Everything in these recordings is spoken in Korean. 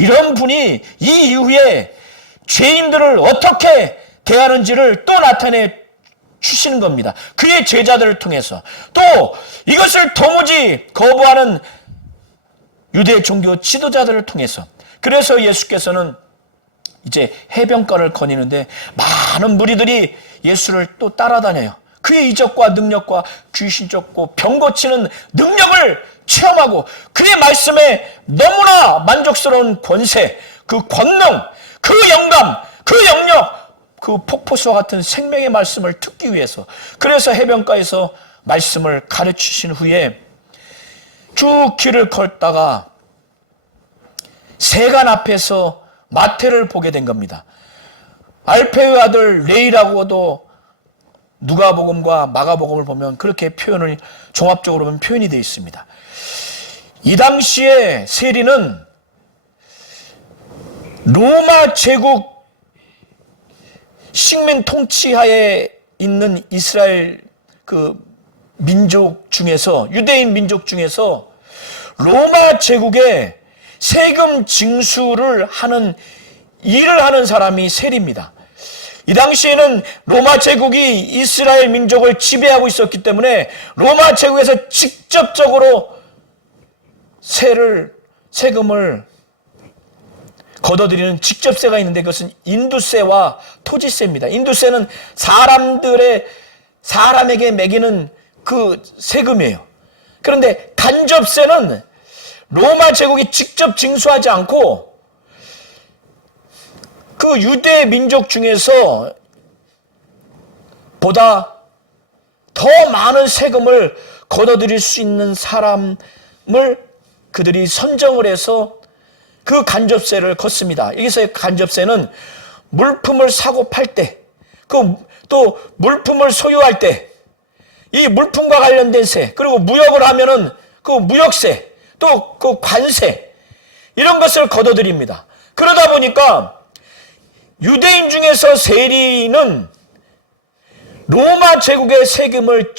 이런 분이 이 이후에 죄인들을 어떻게 대하는지를 또 나타내 주시는 겁니다. 그의 제자들을 통해서. 또 이것을 도무지 거부하는 유대 종교 지도자들을 통해서. 그래서 예수께서는 이제 해변가를 거니는데 많은 무리들이 예수를 또 따라다녀요. 그의 이적과 능력과 귀신 쫓고 병 고치는 능력을 체험하고 그의 말씀에 너무나 만족스러운 권세, 그 권능, 그 영감, 그 영역, 그 폭포수와 같은 생명의 말씀을 듣기 위해서. 그래서 해변가에서 말씀을 가르치신 후에 쭉 길을 걷다가 세간 앞에서 마태를 보게 된 겁니다. 알페의 아들 레이라고도 누가복음과 마가복음을 보면 그렇게 표현을 종합적으로 보면 표현이 되어 있습니다. 이 당시에 세리는 로마 제국 식민 통치하에 있는 이스라엘 그 민족 중에서, 유대인 민족 중에서 로마 제국에 세금 징수를 하는 일을 하는 사람이 세리입니다. 이 당시에는 로마 제국이 이스라엘 민족을 지배하고 있었기 때문에 로마 제국에서 직접적으로 세금을 걷어들이는 직접세가 있는데 그것은 인두세와 토지세입니다. 인두세는 사람에게 매기는 그 세금이에요. 그런데 간접세는 로마 제국이 직접 징수하지 않고 그 유대 민족 중에서 보다 더 많은 세금을 걷어들일 수 있는 사람을 그들이 선정을 해서 그 간접세를 걷습니다. 여기서의 간접세는 물품을 사고 팔 때, 또 물품을 소유할 때, 이 물품과 관련된 세, 그리고 무역을 하면은 그 무역세, 또 그 관세, 이런 것을 걷어들입니다. 그러다 보니까 유대인 중에서 세리는 로마 제국의 세금을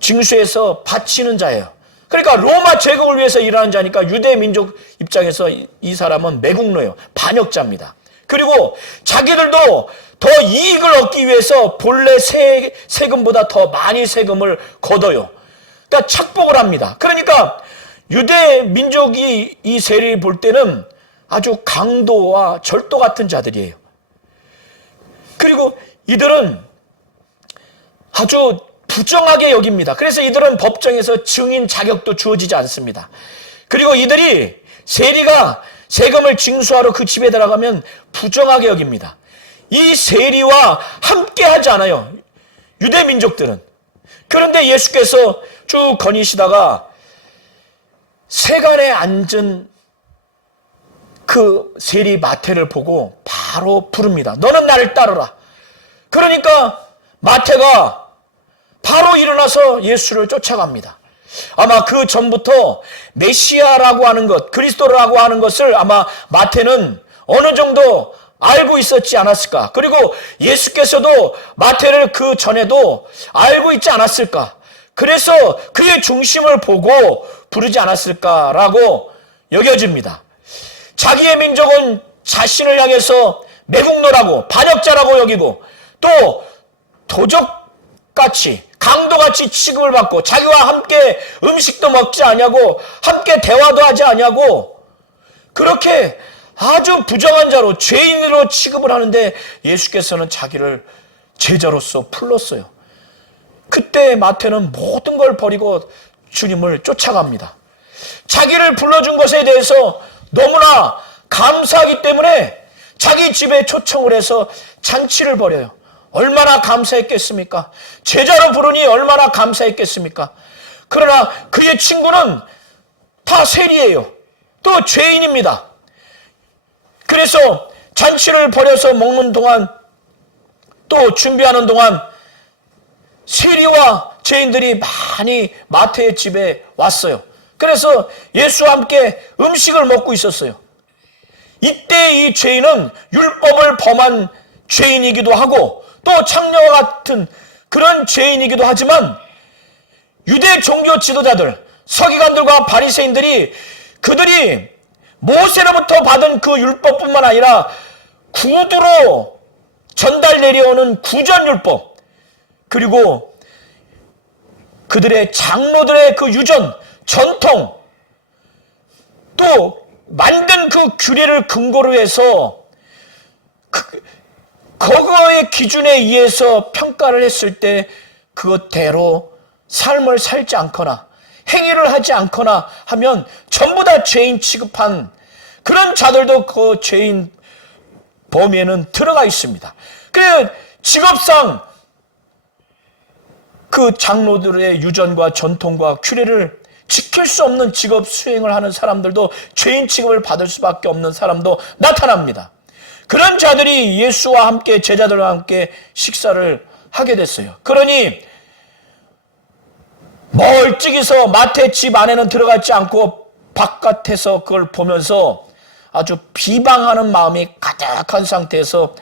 징수해서 바치는 자예요. 그러니까 로마 제국을 위해서 일하는 자니까 유대 민족 입장에서 이 사람은 매국노예요. 반역자입니다. 그리고 자기들도 더 이익을 얻기 위해서 본래 세금보다 더 많이 세금을 걷어요. 그러니까 착복을 합니다. 그러니까 유대 민족이 이 세리를 볼 때는 아주 강도와 절도 같은 자들이에요. 그리고 이들은 아주 부정하게 여깁니다. 그래서 이들은 법정에서 증인 자격도 주어지지 않습니다. 그리고 이들이 세리가 세금을 징수하러 그 집에 들어가면 부정하게 여깁니다. 이 세리와 함께 하지 않아요. 유대 민족들은. 그런데 예수께서 쭉 거니시다가 세간에 앉은 그 세리 마태를 보고 바로 부릅니다. 너는 나를 따르라. 그러니까 마태가 바로 일어나서 예수를 쫓아갑니다. 아마 그 전부터 메시아라고 하는 것, 그리스도라고 하는 것을 아마 마태는 어느 정도 알고 있었지 않았을까. 그리고 예수께서도 마태를 그 전에도 알고 있지 않았을까. 그래서 그의 중심을 보고 부르지 않았을까라고 여겨집니다. 자기의 민족은 자신을 향해서 매국노라고 반역자라고 여기고 또 도적같이 강도같이 취급을 받고 자기와 함께 음식도 먹지 않냐고 함께 대화도 하지 않냐고 그렇게 아주 부정한 자로 죄인으로 취급을 하는데 예수께서는 자기를 제자로서 불렀어요. 그때 마태는 모든 걸 버리고 주님을 쫓아갑니다. 자기를 불러준 것에 대해서 너무나 감사하기 때문에 자기 집에 초청을 해서 잔치를 벌여요. 얼마나 감사했겠습니까? 제자로 부르니 얼마나 감사했겠습니까? 그러나 그의 친구는 다 세리예요. 또 죄인입니다. 그래서 잔치를 벌여서 먹는 동안 또 준비하는 동안 세리와 죄인들이 많이 마태의 집에 왔어요. 그래서 예수와 함께 음식을 먹고 있었어요. 이때 이 죄인은 율법을 범한 죄인이기도 하고 또 창녀와 같은 그런 죄인이기도 하지만 유대 종교 지도자들, 서기관들과 바리새인들이 그들이 모세로부터 받은 그 율법뿐만 아니라 구두로 전달 내려오는 구전율법, 그리고 그들의 장로들의 그 유전, 전통, 또 만든 그 규례를 근거로 해서 그거의 기준에 의해서 평가를 했을 때 그것대로 삶을 살지 않거나 행위를 하지 않거나 하면 전부 다 죄인 취급한 그런 자들도 그 죄인 범위에는 들어가 있습니다. 그래서 직업상 그 장로들의 유전과 전통과 규례를 지킬 수 없는 직업 수행을 하는 사람들도 죄인 취급을 받을 수밖에 없는 사람도 나타납니다. 그런 자들이 예수와 함께, 제자들과 함께 식사를 하게 됐어요. 그러니 멀찍이서 마태 집 안에는 들어가지 않고 바깥에서 그걸 보면서 아주 비방하는 마음이 가득한 상태에서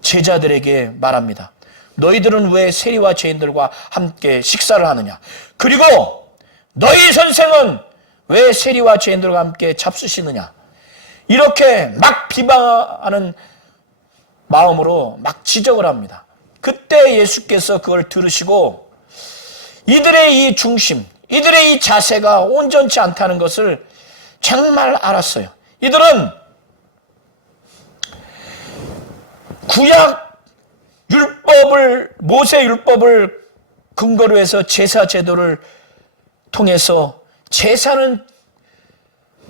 제자들에게 말합니다. 너희들은 왜 세리와 죄인들과 함께 식사를 하느냐? 그리고 너희 선생은 왜 세리와 죄인들과 함께 잡수시느냐? 이렇게 막 비방하는 마음으로 막 지적을 합니다. 그때 예수께서 그걸 들으시고 이들의 이 중심, 이들의 이 자세가 온전치 않다는 것을 정말 알았어요. 이들은 구약 율법을, 모세 율법을 근거로 해서 제사 제도를 통해서 제사는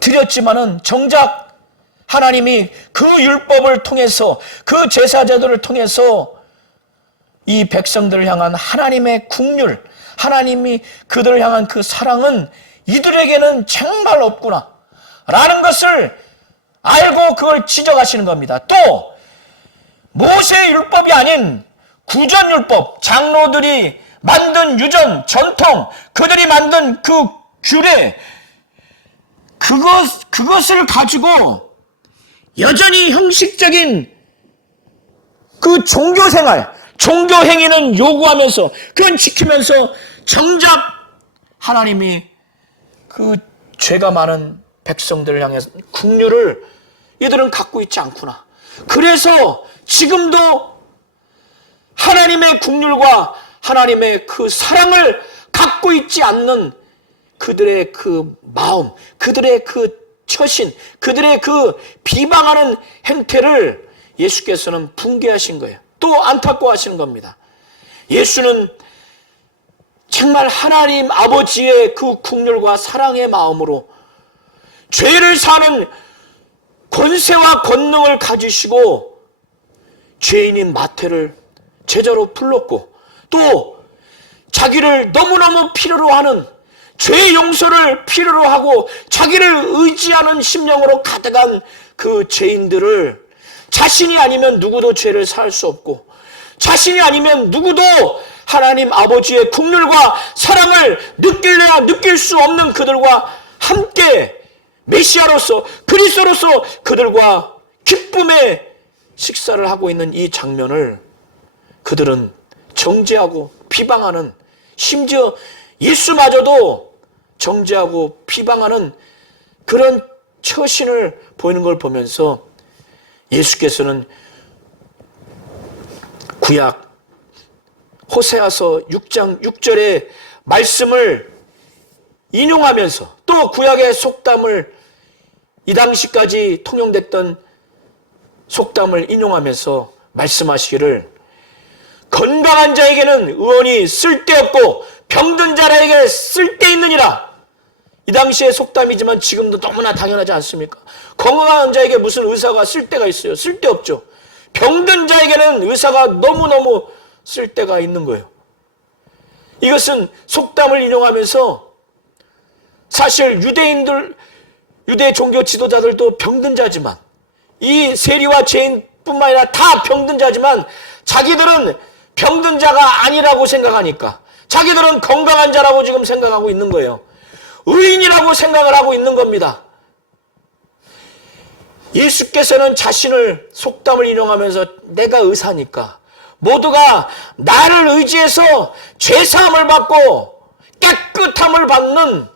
드렸지만은 정작 하나님이 그 율법을 통해서, 그 제사 제도를 통해서 이 백성들을 향한 하나님의 국률, 하나님이 그들을 향한 그 사랑은 이들에게는 정말 없구나 라는 것을 알고 그걸 지적하시는 겁니다. 또 모세의 율법이 아닌 구전율법, 장로들이 만든 유전, 전통, 그들이 만든 그 규례, 그것을 가지고 여전히 형식적인 그 종교생활, 종교 행위는 요구하면서 그건 지키면서 정작 하나님이 그 죄가 많은 백성들을 향해서 긍휼을 이들은 갖고 있지 않구나. 그래서 지금도 하나님의 긍휼과 하나님의 그 사랑을 갖고 있지 않는 그들의 그 마음, 그들의 그 처신, 그들의 그 비방하는 행태를 예수께서는 붕괴하신 거예요. 또 안타까워하시는 겁니다. 예수는 정말 하나님 아버지의 그 긍휼과 사랑의 마음으로 죄를 사는 권세와 권능을 가지시고 죄인인 마태를 제자로 불렀고, 또 자기를 너무너무 필요로 하는, 죄 용서를 필요로 하고 자기를 의지하는 심령으로 가득한 그 죄인들을 자신이 아니면 누구도 죄를 살 수 없고, 자신이 아니면 누구도 하나님 아버지의 긍휼과 사랑을 느낄래야 느낄 수 없는 그들과 함께 메시아로서, 그리스도로서 그들과 기쁨의 식사를 하고 있는 이 장면을 그들은 정죄하고 비방하는, 심지어 예수마저도 정죄하고 비방하는 그런 처신을 보이는 걸 보면서 예수께서는 구약 호세아서 6장 6절의 말씀을 인용하면서, 또 구약의 속담을, 이 당시까지 통용됐던 속담을 인용하면서 말씀하시기를, 건강한 자에게는 의원이 쓸데없고 병든 자에게 쓸데있느니라. 이 당시의 속담이지만 지금도 너무나 당연하지 않습니까? 건강한 자에게 무슨 의사가 쓸데가 있어요? 쓸데없죠. 병든 자에게는 의사가 너무너무 쓸데가 있는 거예요. 이것은 속담을 인용하면서 사실 유대 종교 지도자들도 병든 자지만, 이 세리와 죄인뿐만 아니라 다 병든 자지만 자기들은 병든 자가 아니라고 생각하니까 자기들은 건강한 자라고 지금 생각하고 있는 거예요. 의인이라고 생각을 하고 있는 겁니다. 예수께서는 자신을 속담을 인용하면서 내가 의사니까 모두가 나를 의지해서 죄사함을 받고 깨끗함을 받는,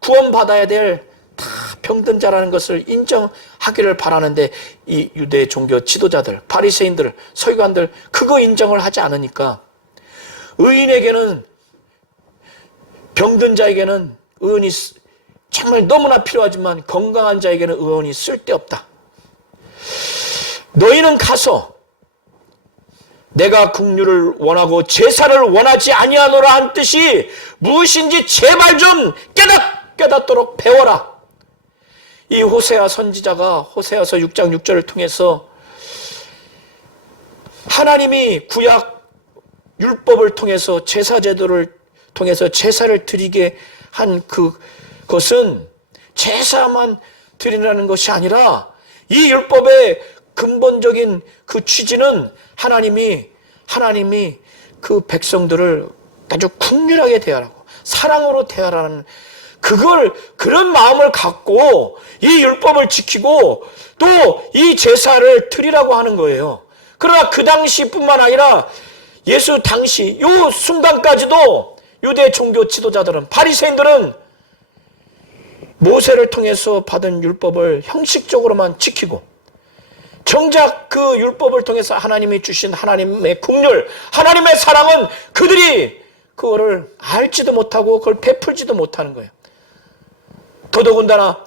구원받아야 될 다 병든 자라는 것을 인정하기를 바라는데 이 유대 종교 지도자들, 바리새인들, 서기관들 그거 인정을 하지 않으니까 의인에게는, 병든 자에게는 의원이 정말 너무나 필요하지만 건강한 자에게는 의원이 쓸데없다. 너희는 가서 내가 긍휼을 원하고 제사를 원하지 아니하노라 한 뜻이 무엇인지 제발 좀 깨닫도록 배워라. 이 호세아 선지자가 호세아서 6장 6절을 통해서 하나님이 구약 율법을 통해서 제사 제도를 통해서 제사를 드리게 한 그것은 제사만 드리라는 것이 아니라 이 율법의 근본적인 그 취지는 하나님이 그 백성들을 아주 긍휼하게 대하라고, 사랑으로 대하라는 그런 마음을 갖고 이 율법을 지키고 또 이 제사를 드리라고 하는 거예요. 그러나 그 당시뿐만 아니라 예수 당시 요 순간까지도 유대 종교 지도자들은, 바리새인들은 모세를 통해서 받은 율법을 형식적으로만 지키고 정작 그 율법을 통해서 하나님이 주신 하나님의 긍휼, 하나님의 사랑은 그들이 그거를 알지도 못하고 그걸 베풀지도 못하는 거예요. 더더군다나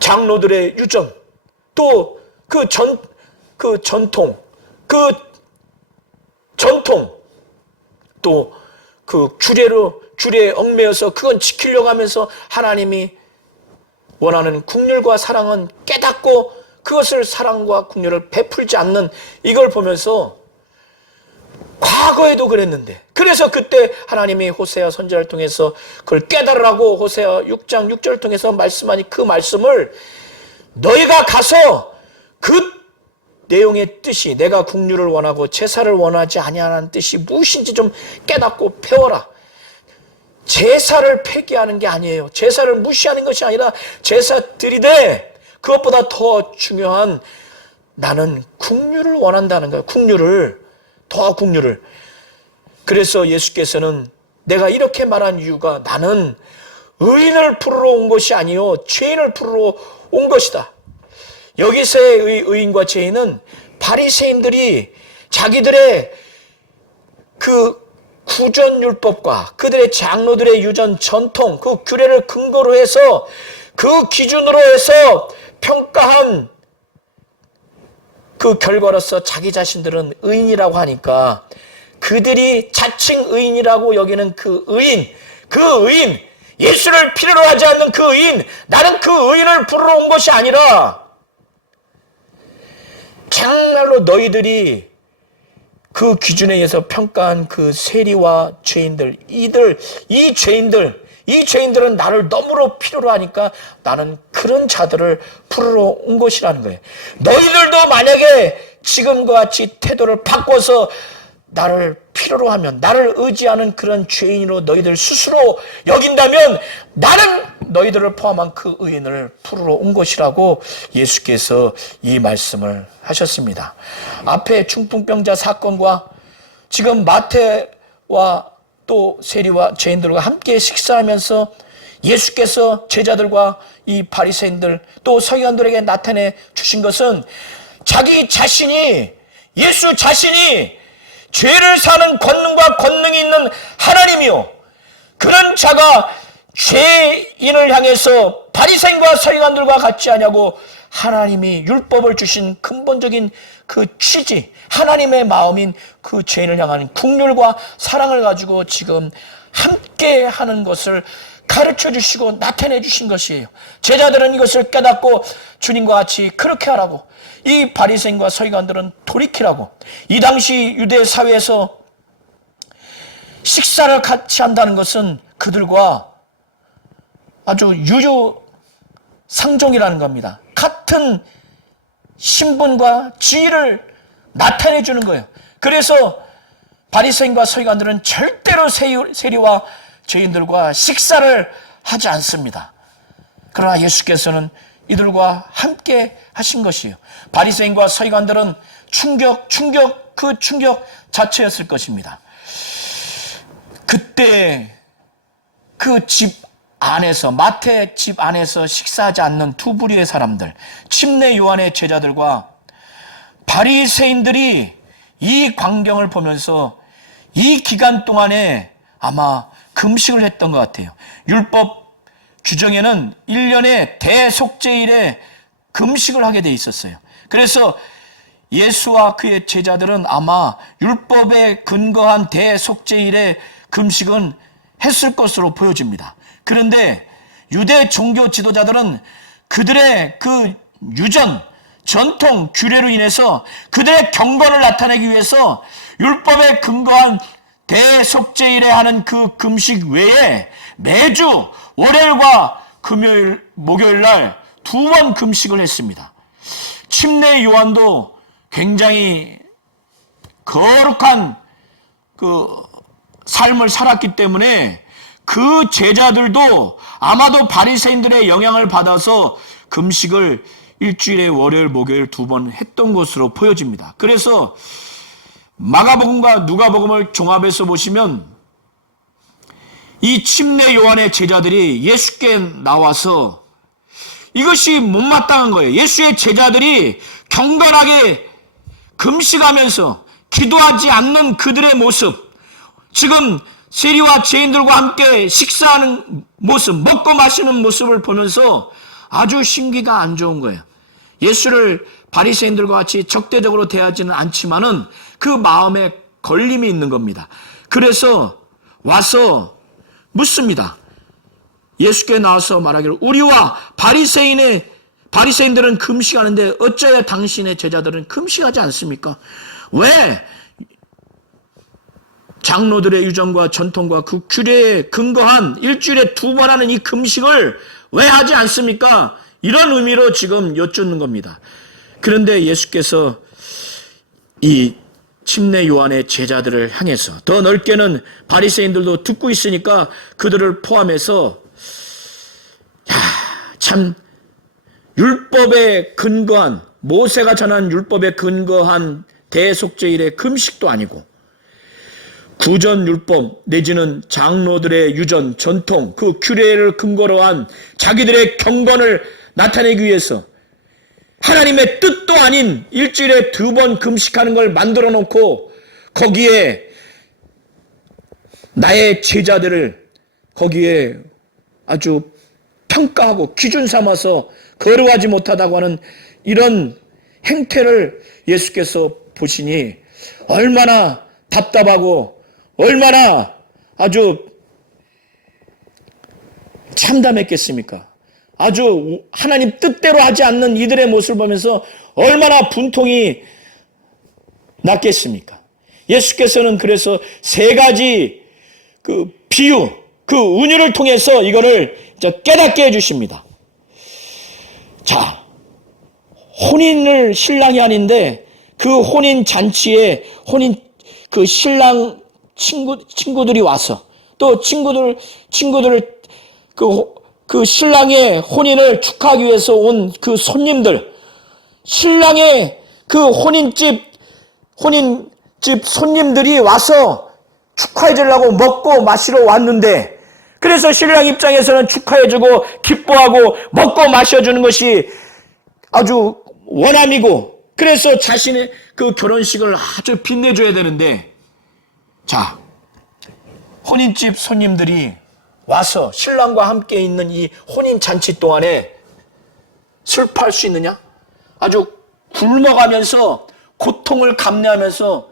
장로들의 유전, 또 그 전통, 또 그 규례에 얽매여서 그건 지키려고 하면서 하나님이 원하는 긍휼과 사랑은 깨닫고 그것을 사랑과 긍휼을 베풀지 않는 이걸 보면서 과거에도 그랬는데, 그래서 그때 하나님이 호세아 선지자를 통해서 그걸 깨달으라고 호세아 6장 6절을 통해서 말씀하니 그 말씀을 너희가 가서 그 내용의 뜻이 내가 긍휼을 원하고 제사를 원하지 아니하는 뜻이 무엇인지 좀 깨닫고 배워라. 제사를 폐기하는 게 아니에요. 제사를 무시하는 것이 아니라 제사 드리되 그것보다 더 중요한 나는 긍휼을 원한다는 거예요. 더 긍휼을. 그래서 예수께서는 내가 이렇게 말한 이유가 나는 의인을 부르러 온 것이 아니요 죄인을 부르러 온 것이다. 여기서의 의인과 죄인은 바리새인들이 자기들의 그 구전율법과 그들의 장로들의 유전 전통 그 규례를 근거로 해서 그 기준으로 해서 평가한 그 결과로서 자기 자신들은 의인이라고 하니까 그들이 자칭 의인이라고 여기는 그 의인, 예수를 필요로 하지 않는 그 의인, 나는 그 의인을 부르러 온 것이 아니라 정말로 너희들이 그 기준에 의해서 평가한 그 세리와 죄인들, 이 죄인들은 나를 너무로 필요로 하니까 나는 그런 자들을 부르러 온 것이라는 거예요. 너희들도 만약에 지금과 같이 태도를 바꿔서 나를 필요로 하면, 나를 의지하는 그런 죄인으로 너희들 스스로 여긴다면 나는 너희들을 포함한 그 의인을 부르러 온 것이라고 예수께서 이 말씀을 하셨습니다. 앞에 중풍병자 사건과 지금 마태와 또 세리와 죄인들과 함께 식사하면서 예수께서 제자들과 이 바리새인들 또 서기관들에게 나타내 주신 것은 자기 자신이, 예수 자신이 죄를 사는 권능이 있는 하나님이요, 그런 자가 죄인을 향해서 바리새인과 서기관들과 같지 않냐고 하나님이 율법을 주신 근본적인 그 취지, 하나님의 마음인 그 죄인을 향한 긍휼과 사랑을 가지고 지금 함께 하는 것을 가르쳐 주시고 나타내 주신 것이에요. 제자들은 이것을 깨닫고 주님과 같이 그렇게 하라고, 이 바리새인과 서기관들은 돌이키라고. 이 당시 유대 사회에서 식사를 같이 한다는 것은 그들과 아주 유유상종이라는 겁니다. 같은 신분과 지위를 나타내 주는 거예요. 그래서 바리새인과 서기관들은 절대로 세리와 죄인들과 식사를 하지 않습니다. 그러나 예수께서는 이들과 함께 하신 것이에요. 바리새인과 서기관들은 충격 자체였을 것입니다. 그때 그 집 안에서, 마태 집 안에서 식사하지 않는 두 부류의 사람들, 침례 요한의 제자들과 바리새인들이 이 광경을 보면서 이 기간 동안에 아마 금식을 했던 것 같아요. 율법 규정에는 1년에 대속죄일에 금식을 하게 돼 있었어요. 그래서 예수와 그의 제자들은 아마 율법에 근거한 대속죄일에 금식은 했을 것으로 보여집니다. 그런데 유대 종교 지도자들은 그들의 그 유전, 전통, 규례로 인해서 그들의 경건을 나타내기 위해서 율법에 근거한 대속죄일에 하는 그 금식 외에 매주 월요일과 금요일, 목요일 날 2번 금식을 했습니다. 침례 요한도 굉장히 거룩한 그 삶을 살았기 때문에 그 제자들도 아마도 바리새인들의 영향을 받아서 금식을 일주일에 월요일, 목요일 2번 했던 것으로 보여집니다. 그래서 마가복음과 누가복음을 종합해서 보시면 이 침례 요한의 제자들이 예수께 나와서 이것이 못마땅한 거예요. 예수의 제자들이 경건하게 금식하면서 기도하지 않는 그들의 모습, 지금 세리와 죄인들과 함께 식사하는 모습, 먹고 마시는 모습을 보면서 아주 심기가 안 좋은 거예요. 예수를 바리새인들과 같이 적대적으로 대하지는 않지만은 그 마음에 걸림이 있는 겁니다. 그래서 와서 묻습니다. 예수께 나와서 말하기를 우리와 바리새인들은 금식하는데 어찌하여 당신의 제자들은 금식하지 않습니까? 왜 장로들의 유전과 전통과 그 규례에 근거한 일주일에 2번 하는 이 금식을 왜 하지 않습니까? 이런 의미로 지금 여쭙는 겁니다. 그런데 예수께서 이 침례 요한의 제자들을 향해서, 더 넓게는 바리새인들도 듣고 있으니까 그들을 포함해서 참 율법에 근거한, 모세가 전한 율법에 근거한 대속죄일의 금식도 아니고 구전 율법 내지는 장로들의 유전, 전통, 그 규례를 근거로 한 자기들의 경건을 나타내기 위해서 하나님의 뜻도 아닌 일주일에 2번 금식하는 걸 만들어 놓고 거기에 나의 제자들을 거기에 아주 평가하고 기준 삼아서 거룩하지 못하다고 하는 이런 행태를 예수께서 보시니 얼마나 답답하고 얼마나 아주 참담했겠습니까? 아주 하나님 뜻대로 하지 않는 이들의 모습을 보면서 얼마나 분통이 났겠습니까? 예수께서는 그래서 3가지 그 비유, 그 은유를 통해서 이거를 깨닫게 해주십니다. 자, 혼인을 신랑이 하는데 그 혼인 잔치에 그 신랑 친구들이 와서 또 친구들을 그 신랑의 혼인을 축하하기 위해서 온 그 손님들, 신랑의 그 혼인집 손님들이 와서 축하해 주려고 먹고 마시러 왔는데, 그래서 신랑 입장에서는 축하해주고 기뻐하고 먹고 마셔주는 것이 아주 원함이고, 그래서 자신의 그 결혼식을 아주 빛내줘야 되는데, 자, 혼인집 손님들이 와서 신랑과 함께 있는 이 혼인잔치 동안에 슬퍼할 수 있느냐? 아주 굶어가면서 고통을 감내하면서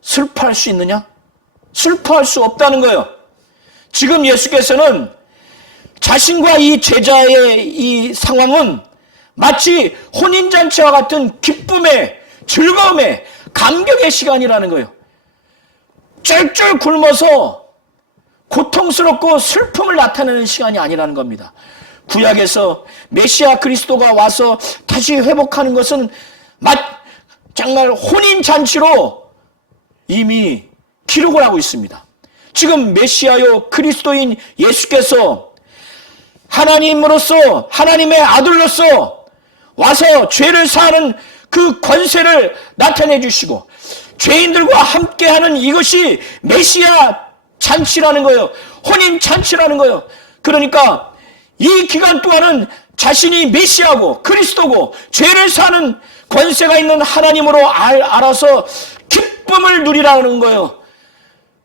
슬퍼할 수 있느냐? 슬퍼할 수 없다는 거예요. 지금 예수께서는 자신과 이 제자의 이 상황은 마치 혼인잔치와 같은 기쁨의, 즐거움의, 감격의 시간이라는 거예요. 쫄쫄 굶어서 고통스럽고 슬픔을 나타내는 시간이 아니라는 겁니다. 구약에서 메시아 그리스도가 와서 다시 회복하는 것은 정말 혼인잔치로 이미 기록을 하고 있습니다. 지금 메시아요 그리스도인 예수께서 하나님으로서, 하나님의 아들로서 와서 죄를 사하는 그 권세를 나타내 주시고 죄인들과 함께하는 이것이 메시아 잔치라는 거예요. 혼인 잔치라는 거예요. 그러니까 이 기간 동안은 자신이 메시아고 그리스도고 죄를 사는 권세가 있는 하나님으로 알아서 기쁨을 누리라는 거예요.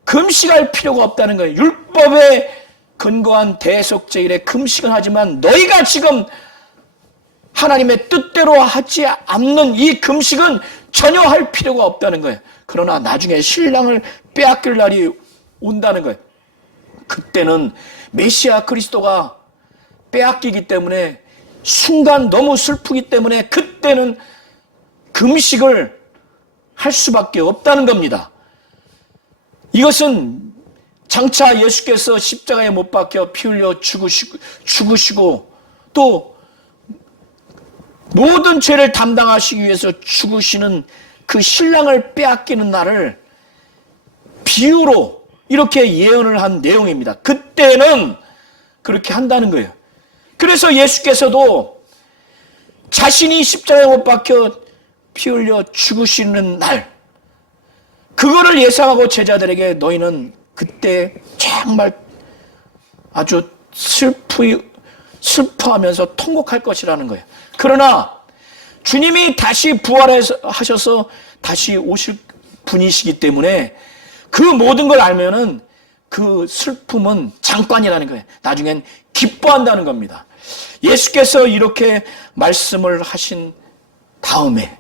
금식할 필요가 없다는 거예요. 율법에 근거한 대속죄일에 금식은 하지만 너희가 지금 하나님의 뜻대로 하지 않는 이 금식은 전혀 할 필요가 없다는 거예요. 그러나 나중에 신랑을 빼앗길 날이 온다는 거예요. 그때는 메시아 그리스도가 빼앗기기 때문에 순간 너무 슬프기 때문에 그때는 금식을 할 수밖에 없다는 겁니다. 이것은 장차 예수께서 십자가에 못 박혀 피 흘려 죽으시고 또 모든 죄를 담당하시기 위해서 죽으시는 그 신랑을 빼앗기는 날을 비유로 이렇게 예언을 한 내용입니다. 그때는 그렇게 한다는 거예요. 그래서 예수께서도 자신이 십자가에 못 박혀 피 흘려 죽으시는 날, 그거를 예상하고 제자들에게 너희는 그때 정말 아주 슬퍼하면서 통곡할 것이라는 거예요. 그러나 주님이 다시 부활하셔서 다시 오실 분이시기 때문에 그 모든 걸 알면은 그 슬픔은 잠깐이라는 거예요. 나중엔 기뻐한다는 겁니다. 예수께서 이렇게 말씀을 하신 다음에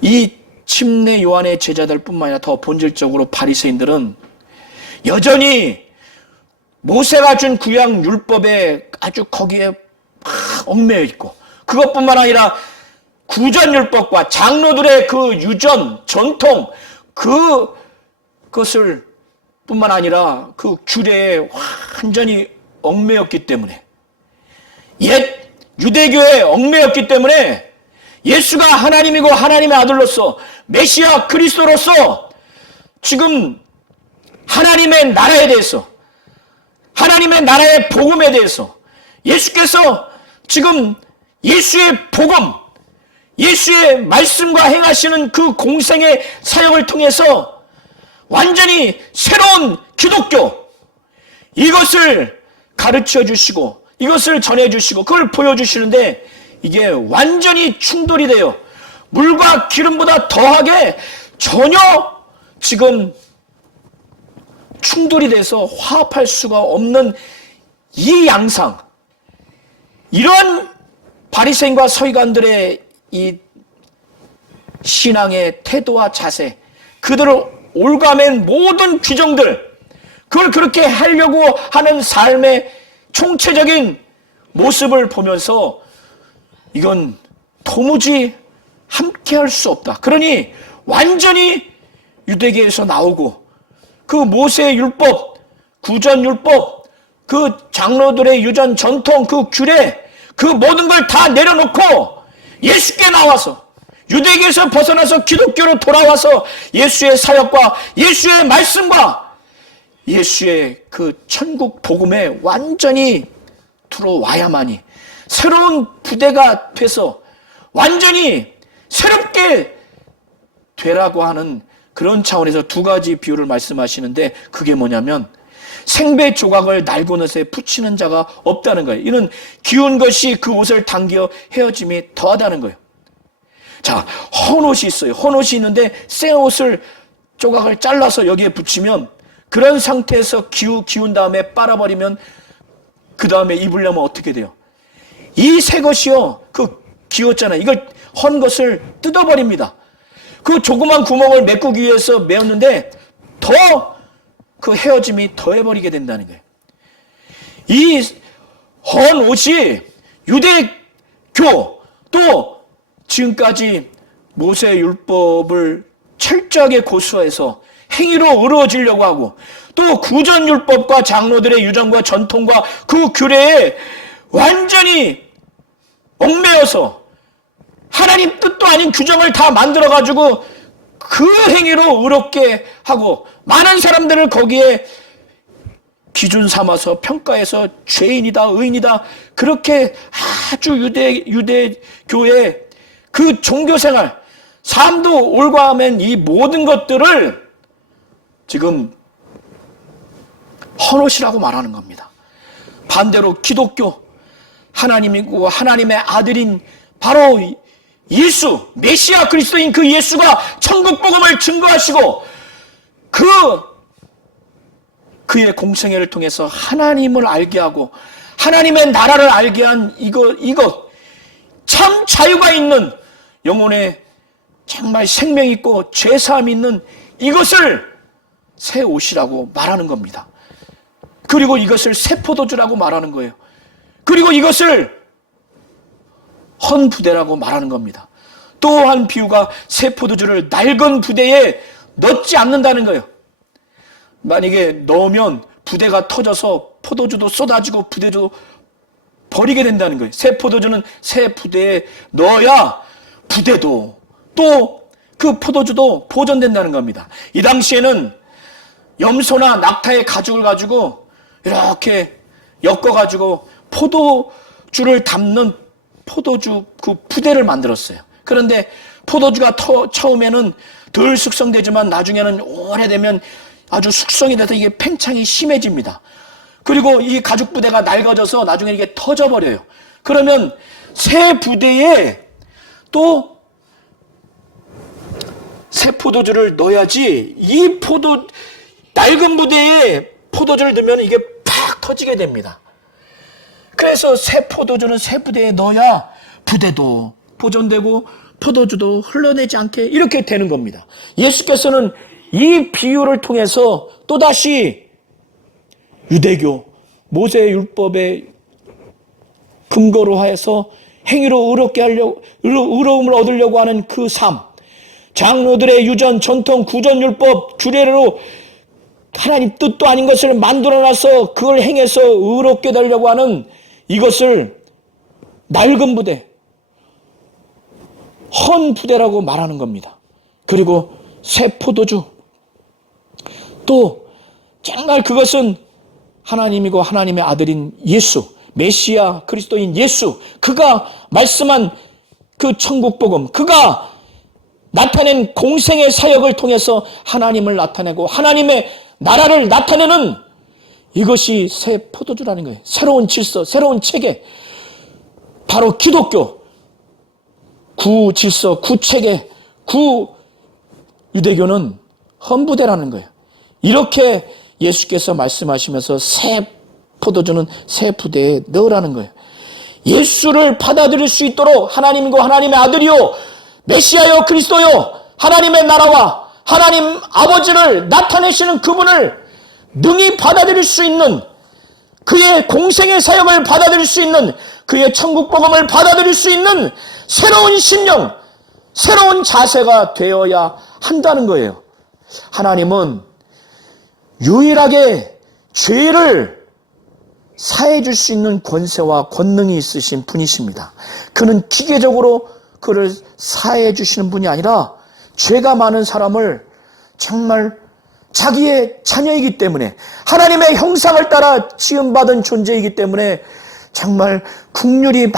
이 침례 요한의 제자들뿐만 아니라 더 본질적으로 바리새인들은 여전히 모세가 준 구약 율법에 아주 거기에 얽매여 있고, 그것뿐만 아니라 구전율법과 장로들의 그 유전, 전통, 그것을 뿐만 아니라 그 규례에 완전히 얽매였기 때문에, 옛 유대교에 얽매였기 때문에 예수가 하나님이고 하나님의 아들로서 메시아 그리스도로서 지금 하나님의 나라에 대해서, 하나님의 나라의 복음에 대해서 예수께서 지금 예수의 복음, 예수의 말씀과 행하시는 그 공생의 사역을 통해서 완전히 새로운 기독교, 이것을 가르쳐 주시고 이것을 전해 주시고 그걸 보여주시는데 이게 완전히 충돌이 돼요. 물과 기름보다 더하게 전혀 지금 충돌이 돼서 화합할 수가 없는 이 양상, 이런 바리새인과 서기관들의 이 신앙의 태도와 자세, 그들을 올가맨 모든 규정들, 그걸 그렇게 하려고 하는 삶의 총체적인 모습을 보면서 이건 도무지 함께할 수 없다. 그러니 완전히 유대계에서 나오고 그 모세의 율법, 구전율법, 그 장로들의 유전, 전통, 그 규례, 그 모든 걸 다 내려놓고 예수께 나와서 유대계에서 벗어나서 기독교로 돌아와서 예수의 사역과 예수의 말씀과 예수의 그 천국 복음에 완전히 들어와야만이 새로운 부대가 돼서 완전히 새롭게 되라고 하는 그런 차원에서 두 가지 비유를 말씀하시는데, 그게 뭐냐면 생배 조각을 낡은 옷에 붙이는 자가 없다는 거예요. 이는 기운 것이 그 옷을 당겨 헤어짐이 더하다는 거예요. 자, 헌옷이 있어요. 헌옷이 있는데 새 옷을 조각을 잘라서 여기에 붙이면 그런 상태에서 기운 다음에 빨아버리면 그 다음에 입으려면 어떻게 돼요? 이 새 것이요, 그 기웠잖아요. 이걸 헌 것을 뜯어버립니다. 그 조그만 구멍을 메꾸기 위해서 메었는데 더 그 헤어짐이 더해버리게 된다는 거예요. 이 헌 옷이 유대교 또 지금까지 모세 율법을 철저하게 고수해서 행위로 이루어지려고 하고, 또 구전율법과 장로들의 유전과 전통과 그 규례에 완전히 얽매여서 하나님 뜻도 아닌 규정을 다 만들어가지고 그 행위로 의롭게 하고 많은 사람들을 거기에 기준 삼아서 평가해서 죄인이다, 의인이다, 그렇게 아주 유대교의 그 종교생활, 삶도 올가맨 이 모든 것들을 지금 헌옷이라고 말하는 겁니다. 반대로 기독교, 하나님이고 하나님의 아들인 바로 예수, 메시아 그리스도인 그 예수가 천국 복음을 증거하시고 그의 공생애를 통해서 하나님을 알게 하고 하나님의 나라를 알게 한 이것 참 자유가 있는, 영혼에 정말 생명 있고 죄사함 있는 이것을 새 옷이라고 말하는 겁니다. 그리고 이것을 새 포도주라고 말하는 거예요. 그리고 이것을 헌 부대라고 말하는 겁니다. 또 한 비유가 새 포도주를 낡은 부대에 넣지 않는다는 거예요. 만약에 넣으면 부대가 터져서 포도주도 쏟아지고 부대도 버리게 된다는 거예요. 새 포도주는 새 부대에 넣어야 부대도 또 그 포도주도 보존된다는 겁니다. 이 당시에는 염소나 낙타의 가죽을 가지고 이렇게 엮어가지고 포도주를 담는 포도주 그 부대를 만들었어요. 그런데 포도주가 처음에는 덜 숙성되지만 나중에는 오래되면 아주 숙성이 돼서 이게 팽창이 심해집니다. 그리고 이 가죽 부대가 낡아져서 나중에 이게 터져버려요. 그러면 새 부대에 또 새 포도주를 넣어야지 이 낡은 부대에 포도주를 넣으면 이게 팍 터지게 됩니다. 그래서 새 포도주는 새 부대에 넣어야 부대도 보존되고 포도주도 흘러내지 않게 이렇게 되는 겁니다. 예수께서는 이 비유를 통해서 또다시 유대교, 모세의 율법의 근거로 하여서 행위로 의로움을 얻으려고 하는 그 삶, 장로들의 유전, 전통, 구전율법, 규례로 하나님 뜻도 아닌 것을 만들어놔서 그걸 행해서 의롭게 되려고 하는 이것을 낡은 부대, 헌 부대라고 말하는 겁니다. 그리고 새 포도주, 또 정말 그것은 하나님이고 하나님의 아들인 예수, 메시아 그리스도인 예수, 그가 말씀한 그 천국 복음, 그가 나타낸 공생의 사역을 통해서 하나님을 나타내고 하나님의 나라를 나타내는 이것이 새 포도주라는 거예요. 새로운 질서, 새로운 체계, 바로 기독교, 구 질서, 구 체계, 구 유대교는 헌부대라는 거예요. 이렇게 예수께서 말씀하시면서 새 포도주는 새 부대에 넣으라는 거예요. 예수를 받아들일 수 있도록 하나님이고 하나님의 아들이요 메시아요 그리스도요 하나님의 나라와 하나님 아버지를 나타내시는 그분을 능히 받아들일 수 있는, 그의 공생의 사역을 받아들일 수 있는, 그의 천국 복음을 받아들일 수 있는 새로운 심령, 새로운 자세가 되어야 한다는 거예요. 하나님은 유일하게 죄를 사해 줄 수 있는 권세와 권능이 있으신 분이십니다. 그는 기계적으로 그를 사해 주시는 분이 아니라 죄가 많은 사람을 정말 자기의 자녀이기 때문에, 하나님의 형상을 따라 지음받은 존재이기 때문에 정말 긍휼이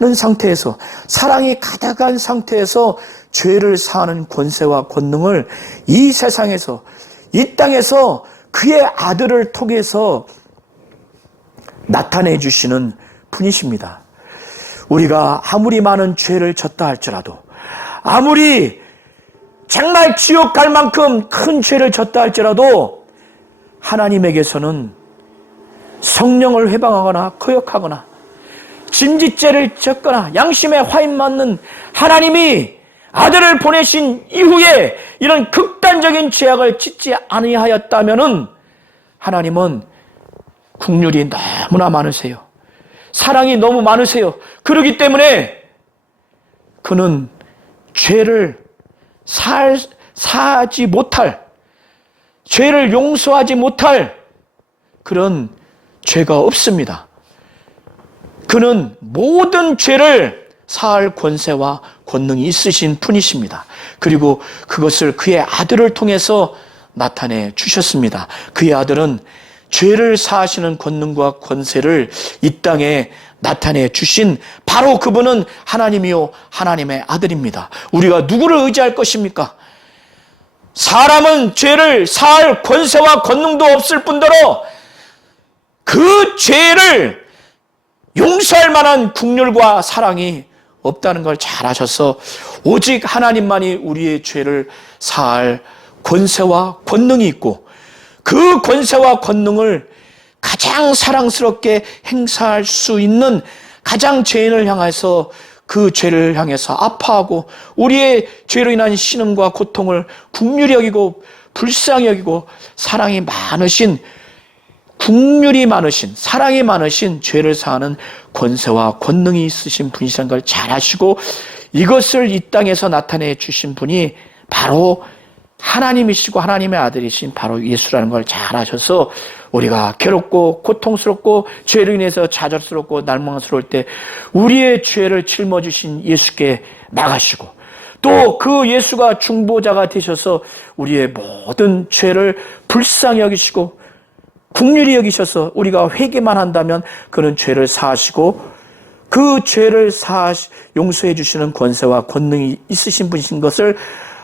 많은 상태에서, 사랑이 가득한 상태에서 죄를 사하는 권세와 권능을 이 세상에서, 이 땅에서 그의 아들을 통해서 나타내 주시는 분이십니다. 우리가 아무리 많은 죄를 졌다 할지라도, 아무리 정말 지옥 갈 만큼 큰 죄를 졌다 할지라도 하나님에게서는 성령을 회방하거나 거역하거나 진짓죄를 졌거나 양심에 화인 맞는 하나님이 아들을 보내신 이후에 이런 극단적인 죄악을 짓지 아니하였다면은 하나님은 긍휼이 너무나 많으세요. 사랑이 너무 많으세요. 그렇기 때문에 그는 죄를 사하지 못할, 죄를 용서하지 못할 그런 죄가 없습니다. 그는 모든 죄를 사할 권세와 권능이 있으신 분이십니다. 그리고 그것을 그의 아들을 통해서 나타내 주셨습니다. 그의 아들은 죄를 사하시는 권능과 권세를 이 땅에 나타내 주신 바로 그분은 하나님이요 하나님의 아들입니다. 우리가 누구를 의지할 것입니까? 사람은 죄를 사할 권세와 권능도 없을 뿐더러 그 죄를 용서할 만한 긍휼과 사랑이 없다는 걸 잘 아셔서 오직 하나님만이 우리의 죄를 사할 권세와 권능이 있고 그 권세와 권능을 가장 사랑스럽게 행사할 수 있는 가장 죄인을 향해서 그 죄를 향해서 아파하고 우리의 죄로 인한 신음과 고통을 긍휼히 여기고 불쌍히 여기고 사랑이 많으신 긍휼이 많으신 사랑이 많으신 죄를 사하는 권세와 권능이 있으신 분이라는 걸 잘 아시고 이것을 이 땅에서 나타내 주신 분이 바로 하나님이시고 하나님의 아들이신 바로 예수라는 걸 잘 아셔서 우리가 괴롭고 고통스럽고 죄로 인해서 좌절스럽고 날망스러울 때 우리의 죄를 짊어지신 예수께 나가시고 또 그 예수가 중보자가 되셔서 우리의 모든 죄를 불쌍히 여기시고 긍휼히 여기셔서 우리가 회개만 한다면 그는 죄를 사하시고 그 죄를 용서해 주시는 권세와 권능이 있으신 분이신 것을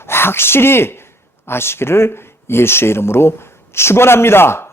확실히 아시기를 예수의 이름으로 축원합니다.